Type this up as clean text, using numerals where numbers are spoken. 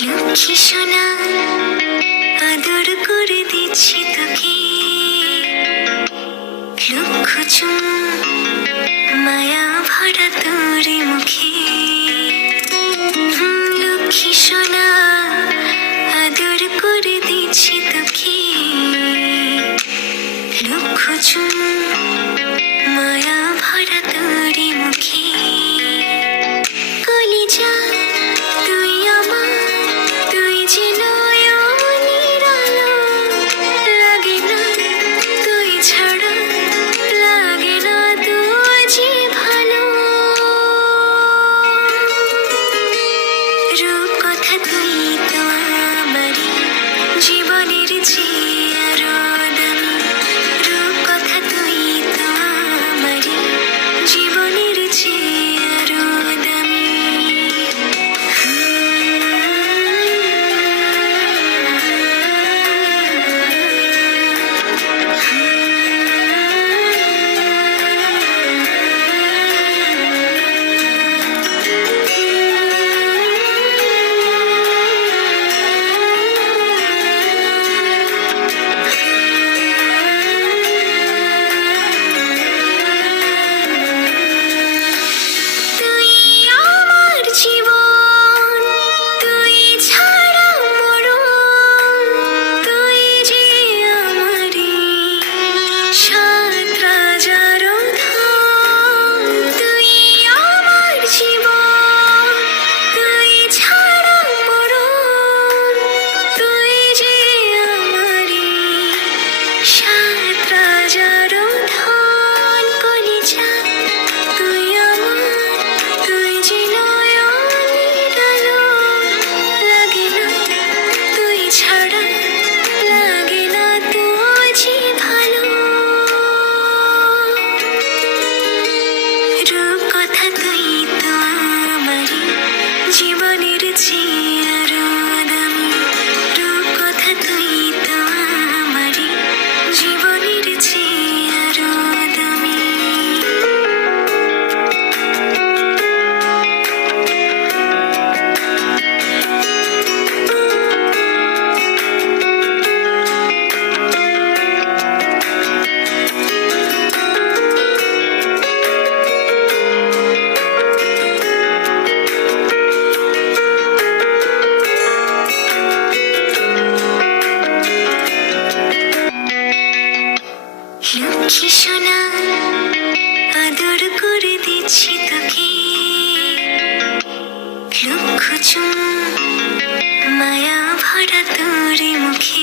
লক্ষ্মী সোনা আদর করে দিচ্ছি তোকে, লক্ষ চুম মায়া ভরা তোর মুখে। লক্ষ্মী সোনা আদর করে দিচ্ছি তোকে, লক্ষ চুম মায়া ভরা তোর মুখে। কলিজা তুই আমার, তুই যে নয়নের আলো, লাগে না তুই ছাড়া, লাগে না তুই যে ভালো। রূপকথা তুই তো আমারই জীবনের চেয়ে আরো দামি। রূপকথা তুই তো আমারই জীবনের চেয়ে আরো দামি। তুই আমার জীবন, তুই ছাড়া মরণ, তুই যে আমারই সাত রাজার ধন। তুই আমার জীবন, তুই ছাড়া মরণ, তুই যে আমারই সাত রাজার ধন। কলিজা তুই আমার, তুই যে নয়নের আলো, লাগে না তুই ছাড়া, লাগে না তুই যে ভালো। রূপকথা তুই তো আমারই জীবনের চেয়ে আরো দামি। রূপকথা তুই তো আমারই জীবনের চেয়ে আরো দামি। লক্ষ্মী সোনা আদর করে দিচ্ছি তোকে, লক্ষ চুম মায়া ভরা তোর মুখে।